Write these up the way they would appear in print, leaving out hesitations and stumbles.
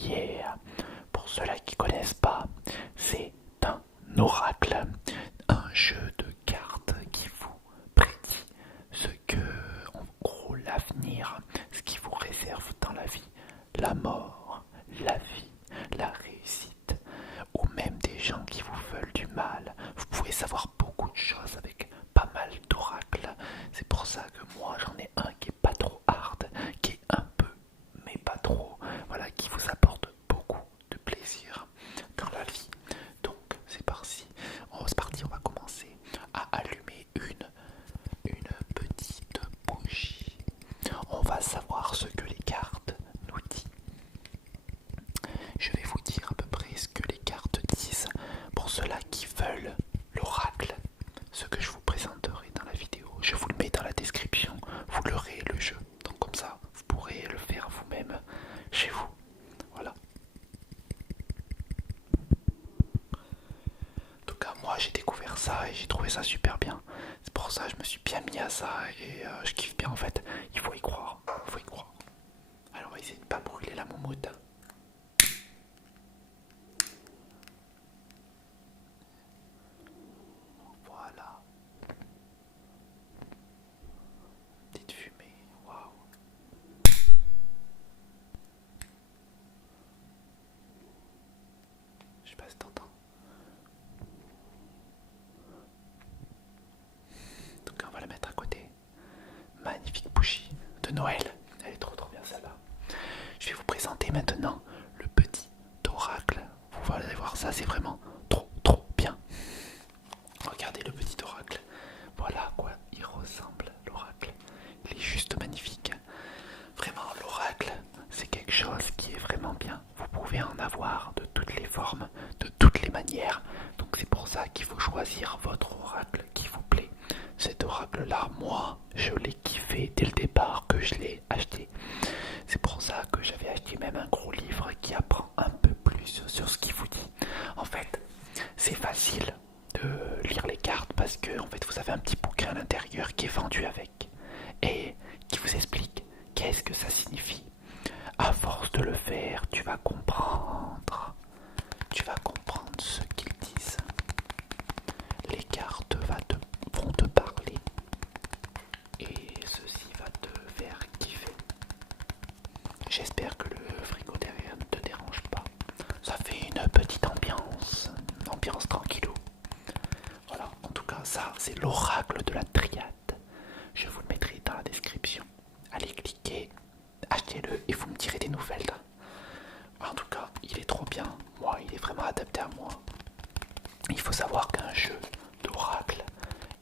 Yeah. Pour ceux-là qui connaissent pas, c'est un oracle, un jeu de cartes qui vous prédit ce que, en gros, l'avenir, ce qui vous réserve dans la vie, la mort, la vie, la réussite, ou même des gens qui vous veulent du mal. Vous pouvez savoir beaucoup de choses avec pas mal d'oracles. C'est pour ça que moi j'en ai un qui est pas trop hard, qui est un peu mais pas trop, voilà, qui vous apporte beaucoup de plaisir dans la vie. Donc c'est parti, on va commencer à allumer une petite bougie. On va savoir ce que les cartes nous disent. Je vais vous dire à peu près ce que les cartes disent pour ceux-là qui veulent l'oracle, ce que je vous présenterai dans la vidéo. Je vous le mets dans la description, vous l'aurez le jeu. Donc comme ça, vous pourrez le faire vous-même chez vous. Voilà. En tout cas, moi j'ai découvert ça et j'ai trouvé ça super bien. C'est pour ça que je me suis bien mis à ça et je kiffe bien en fait. Il faut y croire, il faut y croire. Alors on va essayer de ne pas brûler la moumoute. Voilà. Petite fumée, waouh. Je sais pas si t'entends. En tout cas, on va la mettre à côté. Magnifique bougie de Noël. Elle est trop bien celle-là. Je vais vous présenter maintenant le petit oracle. Vous allez voir ça, c'est vraiment trop bien. Regardez le petit oracle. Voilà à quoi il ressemble, l'oracle. Il est juste magnifique. Vraiment, l'oracle, c'est quelque chose qui est vraiment bien. Vous pouvez en avoir de toutes les formes, de toutes les manières. Donc c'est pour ça qu'il faut choisir votre oracle qui vous plaît. Cet oracle-là, moi, je l'ai kiffé dès le départ que je l'ai acheté. C'est pour ça que j'avais acheté même un gros livre qui apprend un peu plus sur ce qu'il vous dit. En fait, c'est facile de lire les cartes parce que en fait, vous avez un petit bouquin à l'intérieur qui est vendu avec et qui vous explique qu'est-ce que ça signifie. À force de le faire, tu vas comprendre. Tu vas comprendre ce qu'ils disent. Les cartes vont te parler et ceci va te faire kiffer. J'espère que le frigo derrière ne te dérange pas. Ça fait une petite ambiance tranquillou. Voilà, en tout cas ça c'est l'oracle de la triade. Je vous le mettrai dans la description. Allez cliquer, achetez-le et vous me direz des nouvelles. En tout cas, il est trop bien. Moi, il est vraiment adapté à moi. Il faut savoir qu'un jeu d'oracle,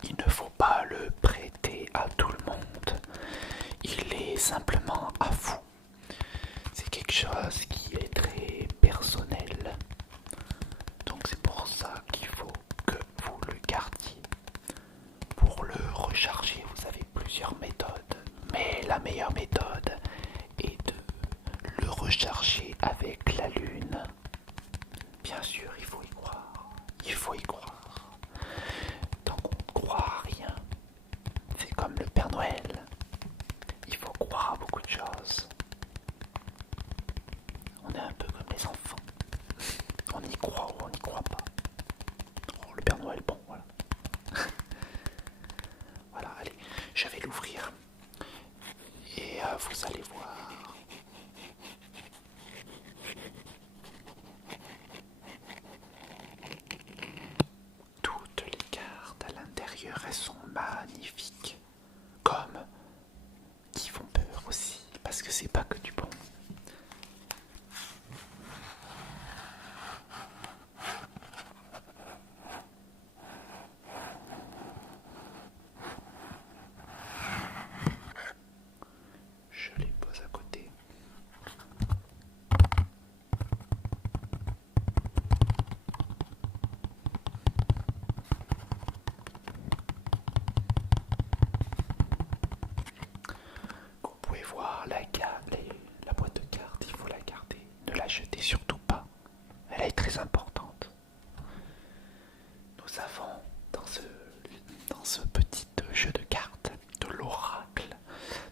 il ne faut pas le prêter à tout le monde. Il est simplement à vous. C'est quelque chose qui est très personnel. Donc c'est pour ça qu'il faut que vous le gardiez. Pour le recharger, vous avez plusieurs méthodes. Mais la meilleure méthode est de le recharger avec la lune. Bien sûr, il faut y croire. Il faut y croire. Tant qu'on ne croit à rien, c'est comme le Père Noël. Il faut croire à beaucoup de choses. On est un peu comme les enfants. On y croit ou on n'y croit pas. Oh, le Père Noël, bon, voilà. Voilà, allez, je vais l'ouvrir. Et vous allez voir. Toutes les cartes à l'intérieur, elles sont magnifiques. Comme qui font peur aussi. Parce que c'est pas que du bon. Je les pose à côté. Vous pouvez voir la boîte de cartes, il faut la garder. Ne la jetez surtout pas. Elle est très importante. Nous avons dans ce petit jeu de cartes de l'oracle,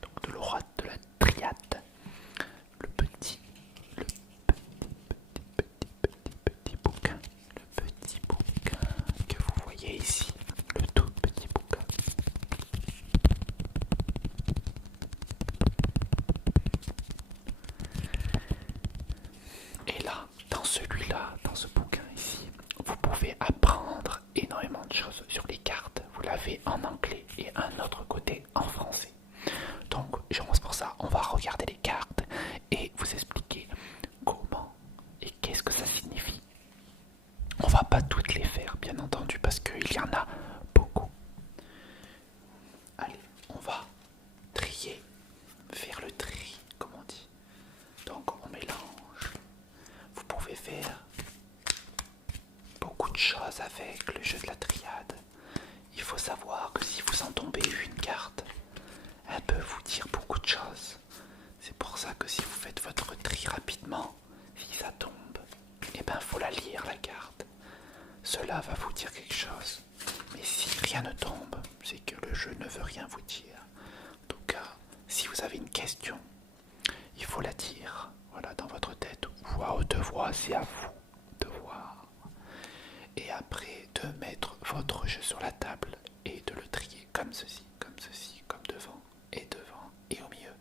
donc de l'oracle de la triade, le petit là, dans ce bouquin ici, vous pouvez apprendre énormément de choses sur les cartes. Vous l'avez en anglais et un autre côté en français. Donc, je pense pour ça, on va regarder les cartes et vous expliquer comment et qu'est-ce que ça signifie. On va pas toutes les faire, bien entendu, parce qu'il y en a beaucoup. Allez, on va trier, faire le tri, comme on dit. Donc, on mélange. Vous pouvez faire beaucoup de choses avec le jeu de la triade. Il faut savoir que si vous en tombez une carte, elle peut vous dire beaucoup de choses. C'est pour ça que si vous faites votre tri rapidement, si ça tombe, eh ben faut la lire la carte. Cela va vous dire quelque chose. Mais si rien ne tombe, c'est que le jeu ne veut rien vous dire. En tout cas, si vous avez une question, il faut la dire. Voilà, dans votre tête ou à haute voix, c'est à vous de voir. Et après, de mettre votre jeu sur la table et de le trier comme ceci, comme devant et au milieu.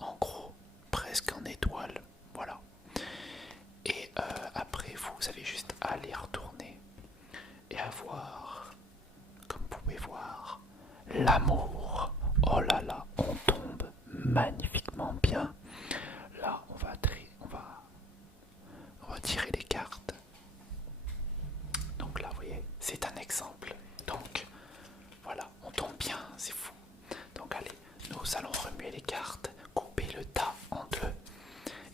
En gros, presque en étoile, voilà. Et après, vous avez juste à les retourner et à voir, comme vous pouvez voir, l'amour. Oh là là, on tombe magnifiquement bien. Là, on va tirer les cartes. Donc là, vous voyez, c'est un exemple. Donc, voilà, on tombe bien, c'est fou. Donc allez, nous allons remuer les cartes, couper le tas en deux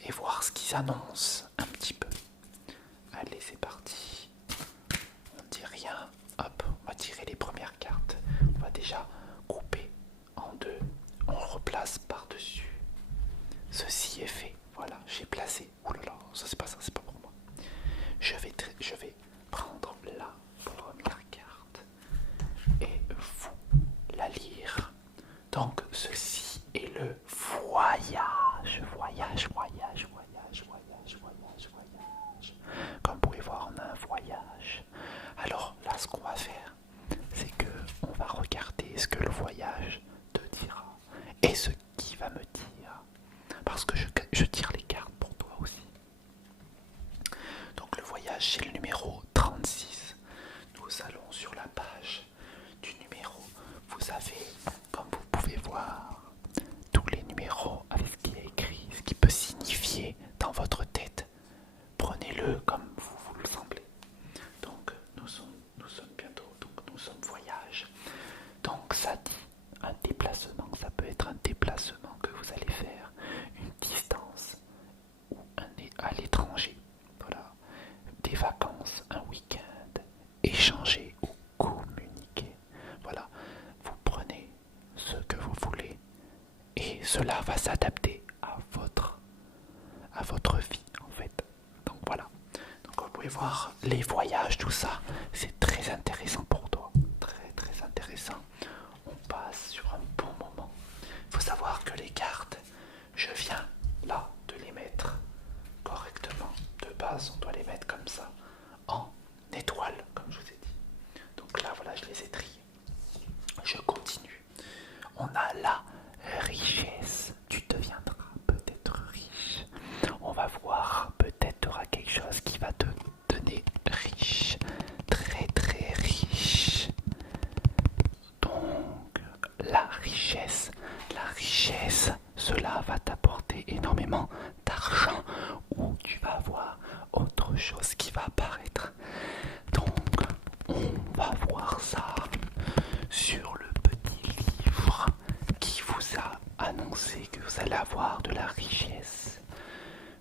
et voir ce qu'ils annoncent un petit peu. Allez, c'est parti. On dit rien. Hop, on va tirer les premières cartes. On va déjà couper en deux. On replace par-dessus. Ceci est fait. Voilà, j'ai placé. Ouh là là, ça c'est pas ça, c'est pas pour moi. Je vais prendre la première carte et vous la lire. Donc ceci est le voyage. Comme vous pouvez voir, on a un voyage. Alors là, ce qu'on va faire, c'est que on va regarder ce que le voyage te dira et ce qu'il va me dire. Parce que je tire les cartes pour toi aussi. Donc le voyage, c'est le numéro 36. Nous allons sur la page du numéro. Vous avez, comme vous pouvez voir, tous les numéros avec ce qui est écrit, ce qui peut signifier dans votre tête. Prenez-le comme vous le semblez. Donc nous sommes bientôt, donc nous sommes voyage. Donc ça dit un déplacement, ça peut être un déplacement que vous allez faire, une distance ou à l'étranger. Voilà, des vacances, un week-end, échanger ou communiquer. Voilà, vous prenez ce que vous voulez et cela va s'adapter à votre vie en fait. Donc voilà. Donc vous pouvez voir les voyages, tout ça, c'est très intéressant pour toi. Très très intéressant. On passe sur un bon moment. Il faut savoir que les cartes, je viens là de les mettre correctement. De base, on doit les mettre comme ça, en étoile, comme je vous ai dit. Donc là, voilà, je les ai triés. Je continue. On a la richesse. Tu deviendras peut-être riche. On va voir, peut-être tu auras quelque chose qui va te donner riche. Très très riche. Donc, la richesse, cela va t'apporter énormément d'argent ou tu vas avoir autre chose qui va apparaître. Donc, on va voir ça sur le petit livre qui vous a annoncé que vous allez avoir de la richesse.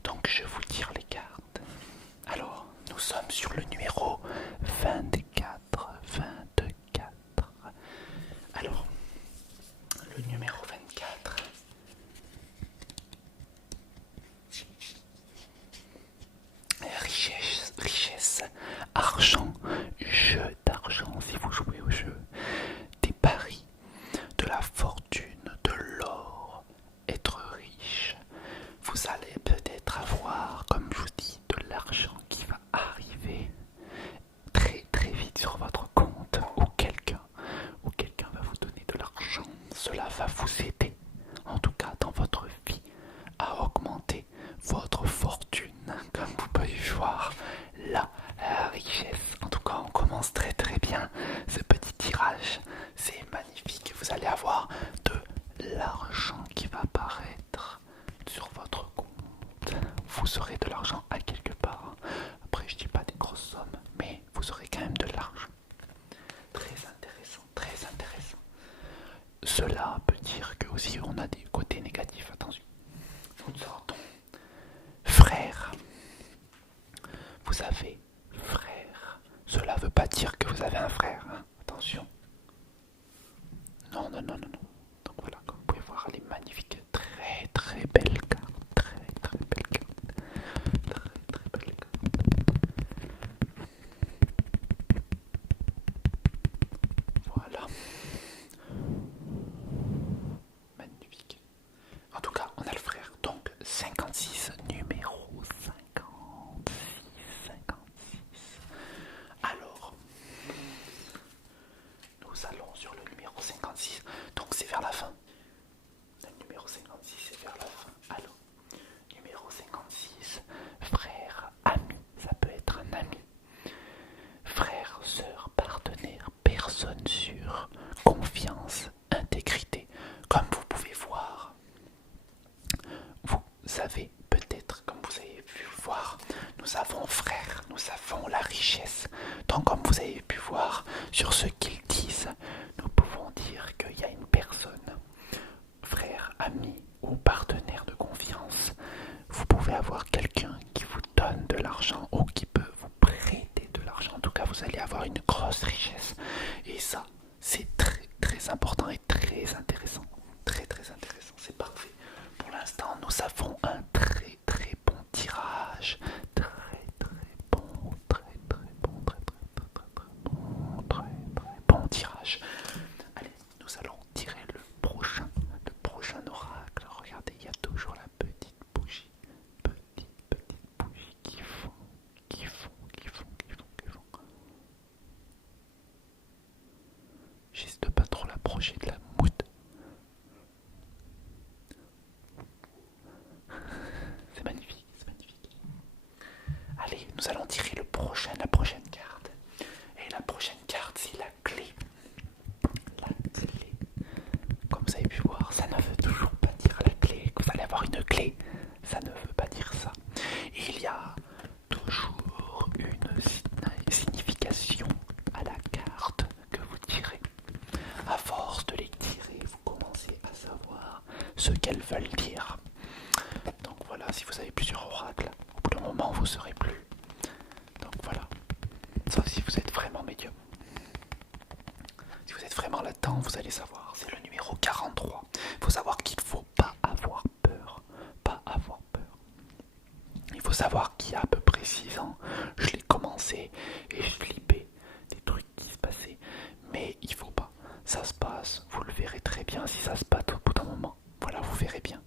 Donc, je vous tire les cartes. Alors, nous sommes sur le numéro 24. Alors, le numéro 24. Richesse, argent, jeu d'argent si vous jouez au jeu, des paris, de la fortune, de l'or, être riche. Vous allez peut-être avoir, comme je vous dis, de l'argent qui va arriver très très vite sur votre compte ou quelqu'un va vous donner de l'argent. Cela va vous aider, en tout cas dans votre vie, à augmenter votre fortune. Comme vous pouvez voir, l'argent à quelque part. Après, je dis pas des grosses sommes, mais vous aurez quand même de l'argent. Très intéressant, très intéressant. Cela peut dire que aussi on a des côtés négatifs, attention. Nous sortons frère. Vous avez frère. Cela veut pas dire que vous avez un frère, hein. Attention. Non, non, non, non, non. Donc voilà, comme vous pouvez voir, elle est magnifique. Très, très belle carte. Très, très belle carte. Très, très belle carte. Voilà. Magnifique. En tout cas, on a le frère. Donc 56, numéro 56. 56. Alors, nous allons sur le numéro 56. Donc c'est vers la fin. Le numéro 56 c'est vers la fin. Alors, numéro 56, frère, ami. Ça peut être un ami. Frère, sœur, partenaire, personne sûre, confiance, intégrité. Comme vous pouvez voir, vous savez peut-être, comme vous avez pu voir, nous avons frère, nous avons la richesse. Donc comme vous avez pu voir sur ce qu'ils disent, nous pouvons dire qu'il y a une personne, frère, ami ou partenaire de confiance. Vous pouvez avoir quelqu'un qui vous donne de l'argent ou qui peut vous prêter de l'argent. En tout cas, vous allez avoir une grosse richesse. Et ça, c'est très très important et très intéressant. Très très intéressant, c'est parfait. Pour l'instant, nous avons un très très bon tirage. Très très bon, très très bon, très très très très bon, très très bon tirage. Allez, nous allons tirer le prochain oracle. Regardez, il y a toujours la petite bougie. Petite bougie qui font. J'essaie de pas trop l'approcher de la moutte. C'est magnifique, c'est magnifique. Allez, nous allons tirer la prochaine carte. Et la prochaine carte, c'est la clé. La clé. Comme vous avez pu voir, ça ne veut toujours pas dire la clé, que vous allez avoir une clé. Ça ne veut pas dire ça. Il y a toujours une signification à la carte que vous tirez. À force de les tirer, vous commencez à savoir ce qu'elles veulent dire. Donc voilà, si vous avez plusieurs oracles, au bout d'un moment, vous ne saurez plus. Donc voilà. Sauf si vous êtes vraiment médium. Si vous êtes vraiment là-dedans, vous allez savoir. C'est le numéro 43. Il faut savoir qu'il ne faut pas avoir peur. Pas avoir peur. Il faut savoir qu'il y a à peu près 6 ans, je l'ai commencé et je flippais des trucs qui se passaient. Mais il faut pas. Ça se passe, vous le verrez très bien si ça se passe au bout d'un moment. Voilà, vous verrez bien.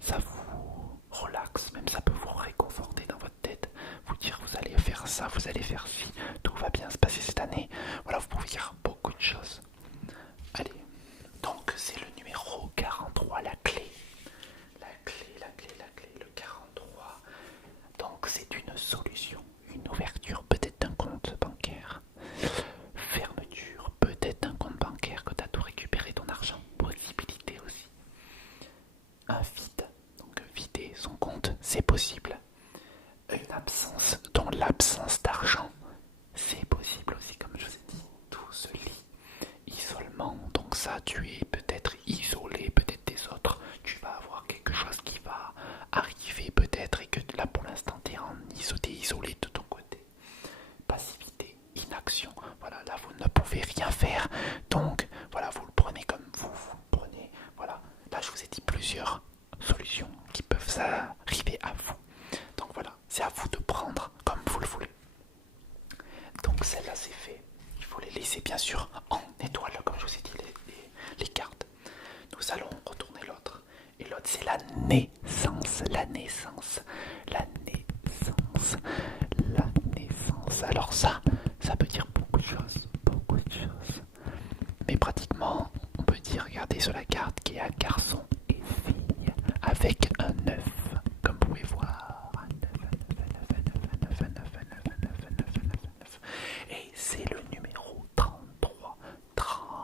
Ça vous relaxe, même ça peut vous réconforter dans votre tête. Vous dire vous allez faire ça, vous allez faire ci, tout va bien se passer cette année. Voilà, vous pouvez dire beaucoup de choses. Allez, donc c'est le numéro 43, la clé. La clé, le 43. Donc c'est une solution, une ouverture peut-être d'un compte bancaire. Fermeture peut-être d'un compte bancaire que tu as tout récupéré ton argent. Possibilité aussi. Un vide, donc vider son compte, c'est possible. Une absence, dont l'absence d'argent, c'est possible aussi, comme je vous ai dit. Tout se lie. Isolement, donc ça, tu es peut-être isolé, peut-être des autres. Tu vas avoir quelque chose qui va arriver peut-être et que là pour l'instant tu es isolé de ton côté. Passivité, inaction, voilà, là vous ne pouvez rien faire. Donc voilà, vous le prenez comme vous le prenez. Voilà, là je vous ai dit plusieurs solutions qui peuvent arriver à vous. Donc voilà, c'est à vous de prendre comme vous le voulez. Donc celle-là c'est fait. Il faut les laisser bien sûr en étoile, comme je vous ai dit les cartes. Nous allons retourner l'autre. Et l'autre c'est la naissance. La naissance. La naissance. La naissance. Alors ça peut dire beaucoup de choses. Beaucoup de choses. Mais pratiquement, on peut dire, regardez sur la carte, qu'il y a garçon et fille avec un 9. Comme vous pouvez voir. Un 9. Et c'est le numéro 33. 33.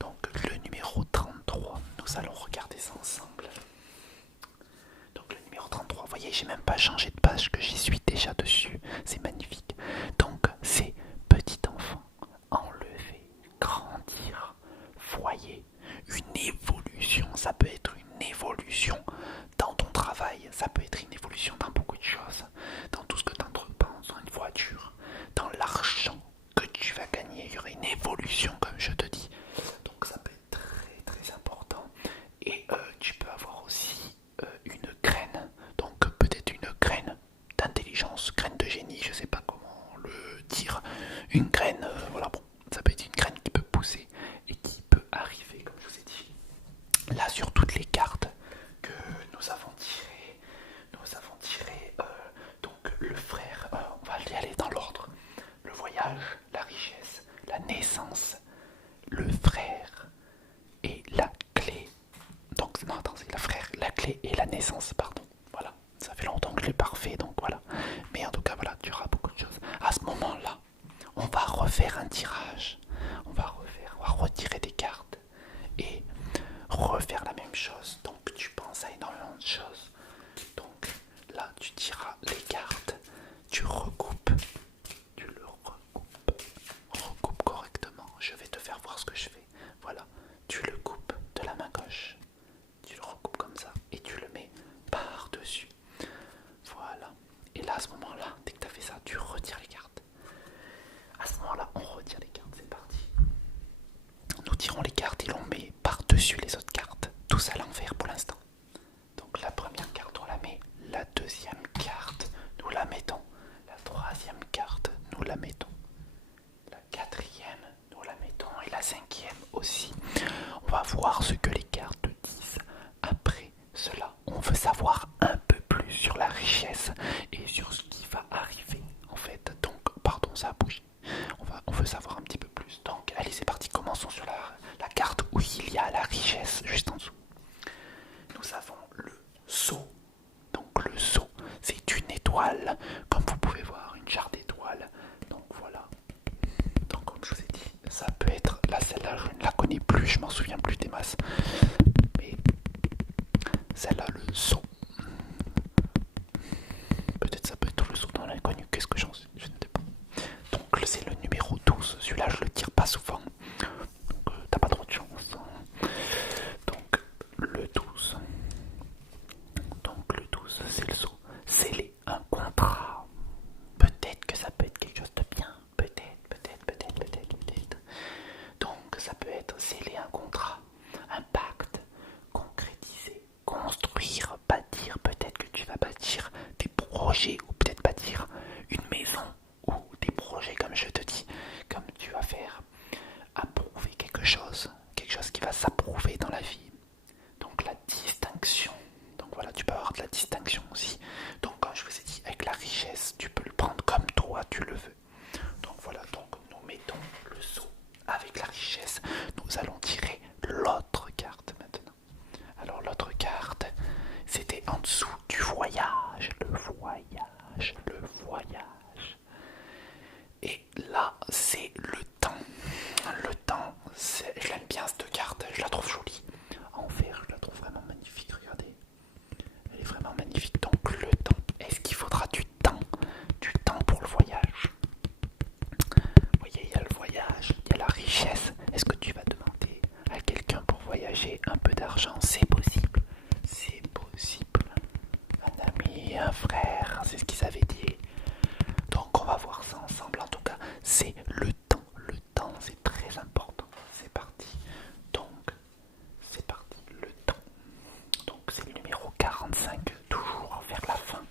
Donc le numéro 33, nous allons regarder ça ensemble. voyez, j'ai même pas changé de page que j'y suis déjà dessus. C'est magnifique. Donc, c'est petit enfant, enlever, grandir, voyez, une évolution. Ça peut être une évolution dans ton travail, ça peut être une évolution dans beaucoup de choses, dans tout ce que tu entreprends, dans une voiture, dans l'argent que tu vas gagner. Il y aura une évolution, comme je te dis. Donc, ça peut être très très important. Et tu peux avoir aussi une graine, donc peut-être une graine d'intelligence, graine de génie, je sais pas comment le dire, une graine, voilà, bon, ça peut être une graine qui peut pousser et qui peut arriver, comme je vous ai dit. Là, sur toutes les cartes que nous avons tiré donc le frère, on va y aller dans l'ordre, le voyage, la richesse, la naissance, le frère et la clé. Donc, non, attends, c'est la frère, la clé et la naissance, pardon. Voilà, ça fait longtemps que je l'ai pas refait, donc voilà. Mais en tout cas, voilà, tu auras beaucoup de choses. À ce moment-là, on va refaire un tirage. On va retirer des cartes et refaire la même chose. Donc, tu penses à énormément de choses. Donc, là, tu tireras les cartes, tu recoupes, tu le recoupes correctement. Je vais te faire voir ce que je fais. Voilà, tu le coupes de la main gauche. Tu le recoupes comme ça et tu le mets par-dessus. Voilà. Et là, à ce moment-là, dès que tu as fait ça, tu retires les cartes. À ce moment-là, on retire les cartes. C'est parti. Nous tirons les cartes et l'on met par-dessus les autres cartes. Tous à l'envers pour l'instant. Donc la première carte, on la met. La deuxième carte, nous la mettons. La troisième carte, nous la mettons. La quatrième, nous la mettons. Et la cinquième aussi. On va voir ce que les cartes disent. Après cela, on veut savoir un peu plus sur la richesse et sur ce qui va arriver en fait. Donc, pardon, ça a bougé. On veut savoir un petit peu plus. Donc, allez, c'est parti. Commençons sur la carte où il y a la richesse juste en dessous. Nous avons le sceau. Donc, le sceau, c'est une étoile. Comme vous pouvez voir, une jarre d'étoiles. Donc, voilà. Donc, comme je vous ai dit, ça peut être. Là, celle-là, je ne la connais plus. Je m'en souviens plus des masses. Mais celle-là, le sceau. Peut-être ça peut être le saut dans l'inconnu. Qu'est-ce que j'en sais? Je ne sais pas. Donc c'est le numéro 12. Celui-là, je le tire pas souvent. Donc t'as pas trop de chance. Donc le 12. Donc le 12, c'est le saut. Sceller un contrat. Peut-être que ça peut être quelque chose de bien. Peut-être. Donc ça peut être sceller un contrat, un pacte, concrétiser, construire, bâtir. Peut-être que tu vas bâtir des projets ou peut-être bâtir une maison ou des projets comme je te dis, comme tu vas faire, approuver quelque chose qui va s'approuver dans la vie. Donc la distinction. Donc voilà, tu peux avoir de la distinction aussi. Donc comme je vous ai dit, avec la richesse, tu peux le prendre comme toi tu le veux. Donc voilà, donc nous mettons le seau avec la richesse. Nous allons tirer l'autre carte maintenant. Alors l'autre carte, c'était en dessous du voyage, le voyage. Et là, c'est le temps. Le temps, je l'aime bien cette carte, je la trouve jolie. En vert, je la trouve vraiment magnifique, regardez. Elle est vraiment magnifique. Donc le temps, est-ce qu'il faudra du temps pour le voyage? Vous voyez, il y a le voyage, il y a la richesse. Est-ce que tu vas demander à quelqu'un pour voyager un peu d'argent? C'est possible. C'est possible. Un ami, un frère, c'est ce qu'ils avaient dit. Donc on va voir ça ensemble. En tout cas, c'est le temps. Le temps, c'est très important. C'est parti. Donc, c'est parti. Le temps. Donc c'est le numéro 45, toujours vers la fin.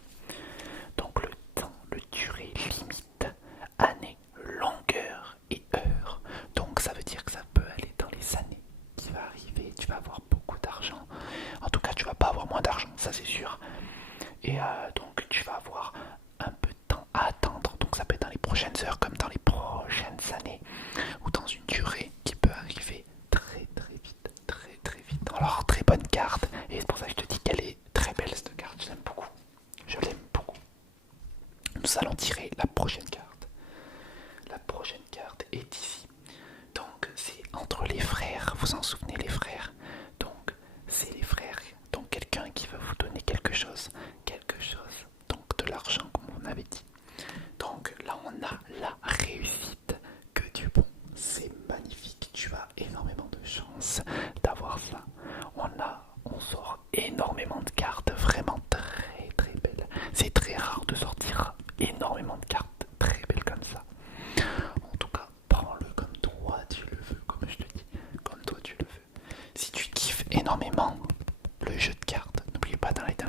Donc le temps, le durée, limite, année, longueur et heure. Donc ça veut dire que ça peut aller dans les années qui va arriver. Tu vas avoir beaucoup d'argent. En tout cas, tu vas pas avoir moins d'argent, ça c'est sûr. Et donc tu vas avoir un peu de temps à attendre. Donc ça peut être dans les prochaines heures comme dans les prochaines années ou dans une durée qui peut arriver très vite, très vite. Alors très bonne carte et c'est pour ça que je te dis qu'elle est très belle cette carte. Je l'aime beaucoup. Je l'aime beaucoup. Nous allons tirer la prochaine carte. La prochaine carte est ici. Donc c'est entre les frères. Vous en souvenez les frères? Donc c'est les frères. Donc quelqu'un qui va vous donner quelque chose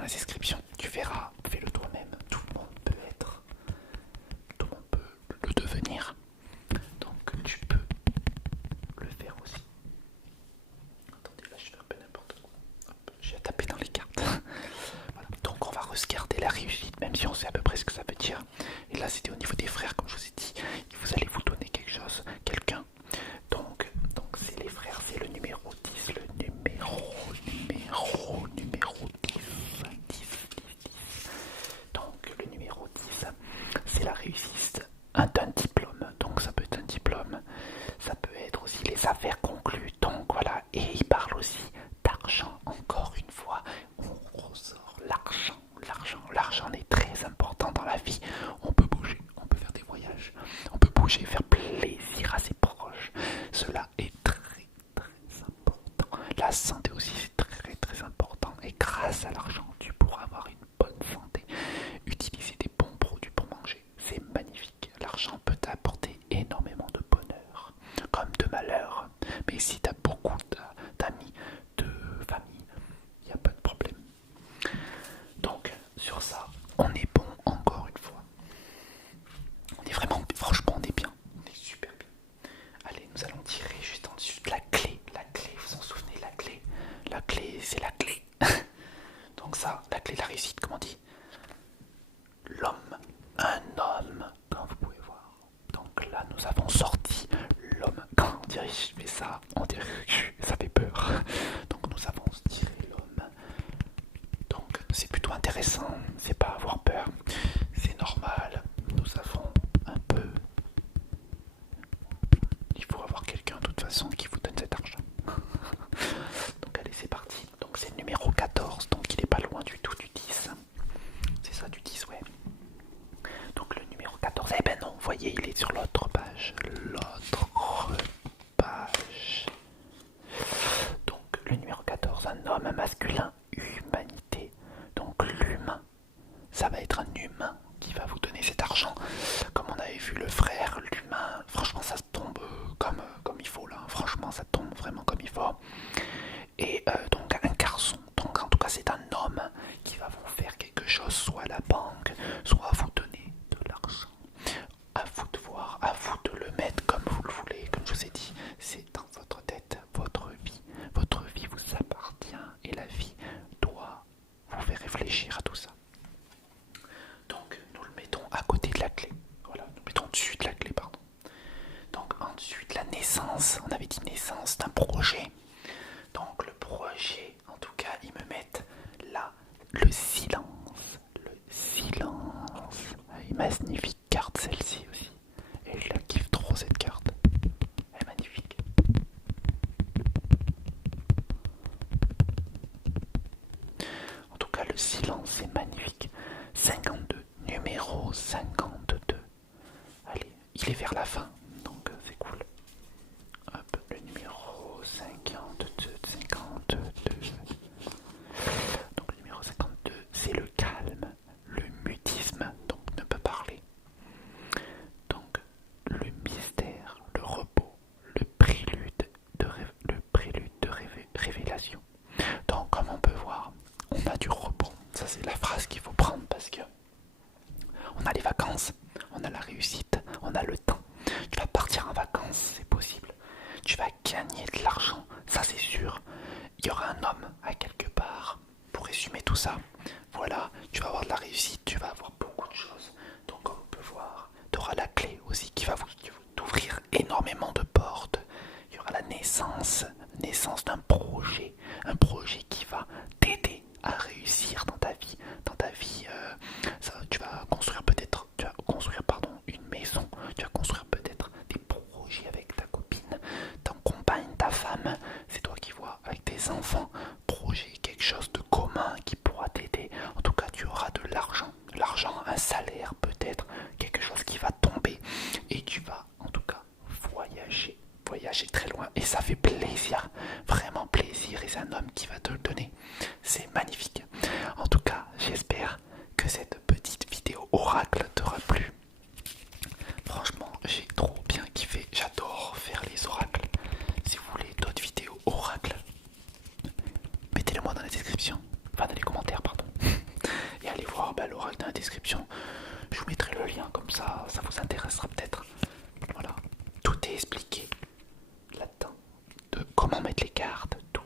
la description. Tu verras, fais-le toi-même. Tout le monde peut être, tout le monde peut le devenir. Donc tu peux le faire aussi. Attendez, là je fais un peu n'importe quoi. Hop, j'ai tapé dans les cartes. Voilà. Donc on va regarder la réussite, même si on sait à peu près ce que ça veut dire. Et là c'était au niveau des frères, comme je vous ai dit. Vous allez vous donner quelque chose, quelqu'un. Donc c'est les frères, c'est le numéro 10, le numéro 10, 10. Donc le numéro 10, c'est la réussite d'un diplôme. Donc ça peut être un diplôme, ça peut être aussi les affaires conclues. Donc voilà, et il parle aussi d'argent. Encore une fois, on ressort l'argent. L'argent est très important dans la vie. On peut bouger, on peut faire des voyages, on peut bouger, faire plaisir à ses proches. Cela est très important. La santé aussi, c'est très important. Et grâce à l'argent, tu pourras avoir une bonne santé. Utiliser des bons produits pour manger, c'est magnifique. L'argent peut t'apporter énormément de bonheur, comme de malheur. Mais si tu as beaucoup d'amis, de famille, il n'y a pas de problème. Donc, sur ça, on est bon encore une fois. On est vraiment, franchement, on est bien. On est super bien. Allez, nous allons tirer juste en dessus de la clé. La clé, vous vous en souvenez, la clé. La clé, c'est la clé. Donc ça, la clé de la réussite, comment on dit? L'homme. Un homme, comme vous pouvez voir. Donc là, nous avons sorti l'homme. Quand on dirait je fais ça, on dirait que ça fait peur. Donc nous avons tiré l'homme. Donc c'est plutôt intéressant, c'est pas avoir peur, c'est normal. Nous avons un peu... Il faut avoir quelqu'un de toute façon qui vous donne cet argent. Donc allez, c'est parti. Donc c'est le numéro 14, donc il est pas loin du tout du 10. C'est ça, du 10, ouais. Donc le numéro 14, eh ben non, vous voyez, il est sur l'autre page. L'autre page. Donc le numéro 14, un homme masculin, humanité. Donc l'humain, ça va être un humain qui va vous donner cet argent. Comme on avait vu le frère, l'humain, franchement ça tombe comme il faut là. Franchement ça tombe vraiment comme il faut. Et donc un garçon, donc en tout cas c'est un homme qui va vous faire quelque chose, soit à la banque, soit vous donner de l'argent. À vous de voir, à vous de le mettre comme vous le voulez, comme je vous ai dit, c'est dans votre tête, votre vie. Votre vie vous appartient et la vie doit vous faire réfléchir à tout ça. Donc nous le mettons à côté de la clé. Voilà, nous mettons dessus de la clé, pardon. Donc ensuite la naissance, on avait dit naissance d'un projet. Donc le projet, en tout cas, ils me mettent là le silence. Le silence. Une magnifique carte celle-ci aussi. Et je la kiffe trop cette carte. Elle est magnifique. En tout cas, le silence c'est magnifique. 52, numéro 52. Allez, il est vers la fin, donc c'est cool. Hop, le numéro 52. Donc le numéro 52, c'est le calme, le mutisme, donc ne pas parler. Donc le mystère, le repos, le prélude de révélation. Donc comme on peut voir, on a du repos. Ça c'est la phrase qu'il faut prendre parce que on a les vacances, on a la réussite, on a le temps. Tu vas partir en vacances, c'est possible. Tu vas gagner de l'argent, ça c'est sûr. Il y aura un homme à quelque part. Pour résumer tout ça, voilà, tu vas avoir de la réussite, tu vas avoir beaucoup de choses. Donc comme on peut voir, tu auras la clé aussi qui va t'ouvrir énormément de portes. Il y aura la naissance d'un projet, un projet qui va t'aider à réussir dans ta vie. Dans ta vie, tu vas construire une maison, tu vas construire peut-être des projets avec ta copine, ton compagne, ta femme, c'est toi qui vois, avec tes enfants, projet, quelque chose de commun qui pourra t'aider. En tout cas, tu auras de l'argent, un salaire peut-être, quelque chose qui va tomber et tu vas en tout cas voyager très loin et ça fait plaisir, vraiment plaisir, et c'est un homme qui va te le donner. C'est magnifique. En tout cas, j'espère que cette petite vidéo oracle t'aura plu. Franchement, j'ai trop bien kiffé. J'adore faire les oracles. Si vous voulez d'autres vidéos oracles, mettez-les moi dans la description. Enfin, dans les commentaires, pardon. l'oracle dans la description. Je vous mettrai le lien comme ça vous intéressera peut-être. Voilà, tout est expliqué là-dedans. De comment mettre les cartes, tout.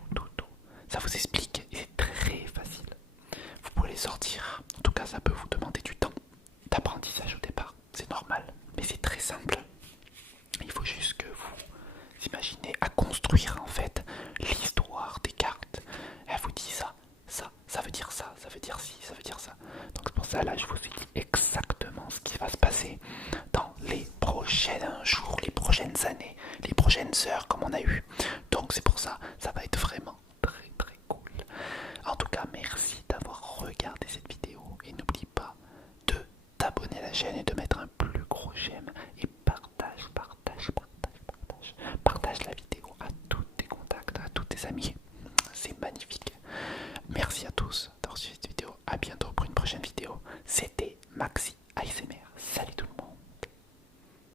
Ça vous explique et c'est très facile. Vous pouvez les sortir. En tout cas, ça peut vous demander du temps d'apprentissage au départ. C'est normal, mais c'est très simple. Il faut juste que vous imaginez à construire en fait l'histoire des cartes. Elle vous dit ça veut dire ça veut dire ci, ça veut dire ça. Donc c'est pour ça là je vous ai dit exactement ce qui va se passer dans les prochains jours, les prochaines années, les prochaines heures comme on a eu. Donc c'est pour ça, ça va être vraiment très cool. En tout cas, merci d'avoir regardé cette vidéo et n'oublie pas de t'abonner à la chaîne et de mettre un plus gros j'aime et partage la vidéo à tous tes contacts, à tous tes amis. C'est magnifique. Merci à tous d'avoir suivi cette vidéo. À bientôt pour une prochaine vidéo. C'était Maxi.